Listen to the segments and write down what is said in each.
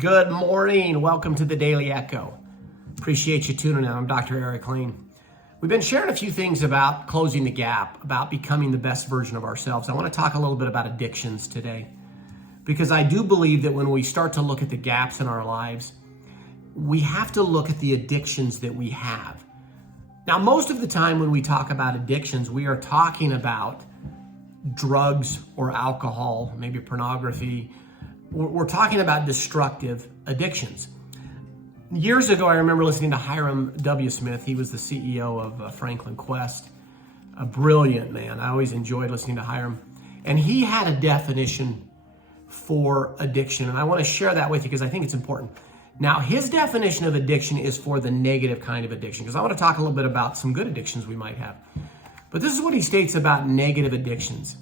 Good morning. Welcome to the Daily Echo. Appreciate you tuning in. I'm Dr. Eric Lane. We've been sharing a few things about closing the gap, about becoming the best version of ourselves. I want to talk a little bit about addictions today, because I do believe that when we start to look at the gaps in our lives, we have to look at the addictions that we have. Now, most of the time when we talk about addictions, we are talking about drugs or alcohol, maybe pornography. We're talking about destructive addictions. Years ago, I remember listening to Hiram W. Smith. He was the CEO of Franklin Quest, a brilliant man. I always enjoyed listening to Hiram. And he had a definition for addiction, and I want to share that with you because I think it's important. Now, his definition of addiction is for the negative kind of addiction, because I want to talk a little bit about some good addictions we might have. But this is what he states about negative addictions.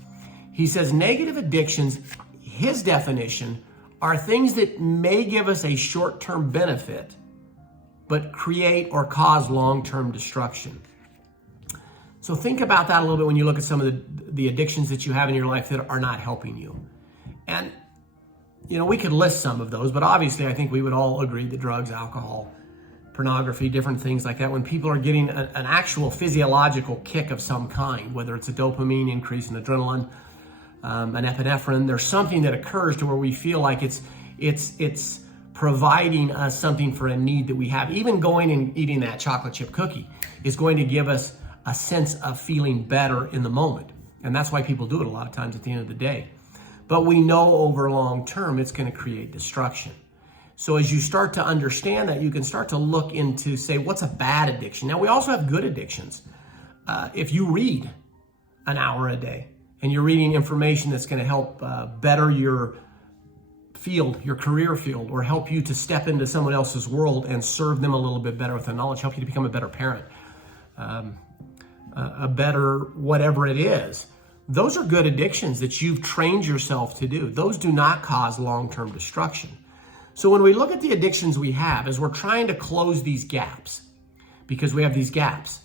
He says negative addictions, his definition, are things that may give us a short-term benefit, but create or cause long-term destruction. So think about that a little bit when you look at some of the addictions that you have in your life that are not helping you. And, we could list some of those, but obviously I think we would all agree that drugs, alcohol, pornography, different things like that, when people are getting an actual physiological kick of some kind, whether it's a dopamine increase in adrenaline, an epinephrine, there's something that occurs to where we feel like it's providing us something for a need that we have. Even going and eating that chocolate chip cookie is going to give us a sense of feeling better in the moment. And that's why people do it a lot of times at the end of the day. But we know over long term, it's going to create destruction. So as you start to understand that, you can start to look into, say, what's a bad addiction? Now, we also have good addictions. If you read an hour a day and you're reading information that's going to help better your field, your career field, or help you to step into someone else's world and serve them a little bit better with the knowledge, help you to become a better parent, a better whatever it is. Those are good addictions that you've trained yourself to do. Those do not cause long-term destruction. So when we look at the addictions we have, as we're trying to close these gaps, because we have these gaps,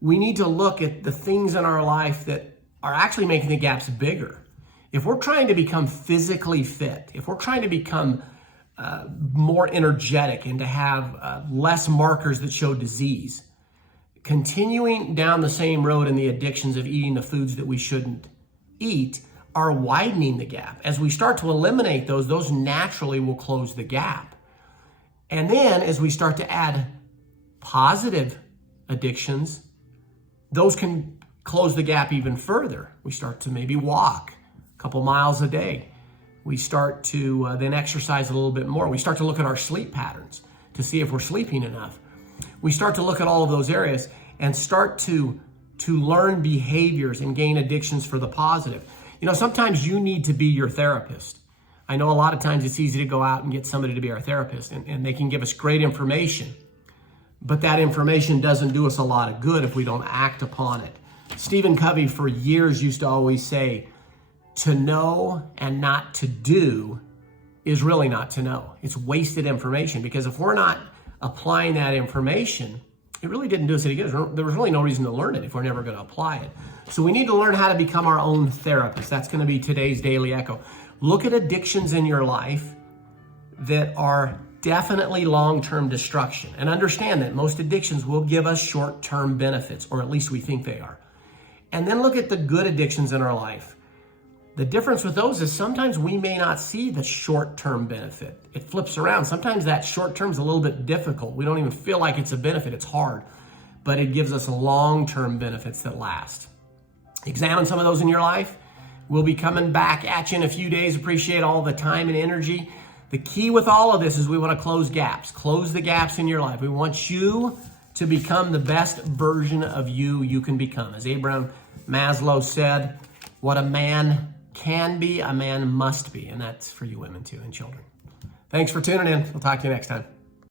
we need to look at the things in our life that are actually making the gaps bigger. If we're trying to become physically fit, if we're trying to become more energetic and to have less markers that show disease, continuing down the same road in the addictions of eating the foods that we shouldn't eat are widening the gap. As we start to eliminate those naturally will close the gap. And then as we start to add positive addictions, those can close the gap even further. We start to maybe walk a couple miles a day. We start to then exercise a little bit more. We start to look at our sleep patterns to see if we're sleeping enough. We start to look at all of those areas and start to learn behaviors and gain addictions for the positive. Sometimes you need to be your therapist. I know a lot of times it's easy to go out and get somebody to be our therapist, and they can give us great information, but that information doesn't do us a lot of good if we don't act upon it. Stephen Covey for years used to always say, to know and not to do is really not to know. It's wasted information, because if we're not applying that information, it really didn't do us any good. There was really no reason to learn it if we're never going to apply it. So we need to learn how to become our own therapist. That's going to be today's Daily Echo. Look at addictions in your life that are definitely long-term destruction, and understand that most addictions will give us short-term benefits, or at least we think they are. And then look at the good addictions in our life. The difference with those is sometimes we may not see the short-term benefit. It flips around. Sometimes that short-term is a little bit difficult. We don't even feel like it's a benefit. It's hard, but it gives us long-term benefits that last. Examine some of those in your life. We'll be coming back at you in a few days. Appreciate all the time and energy. The key with all of this is we want to close gaps. Close the gaps in your life. We want you to become the best version of you can become. As Abraham Maslow said, what a man can be, a man must be. And that's for you women too, and children. Thanks for tuning in. We'll talk to you next time.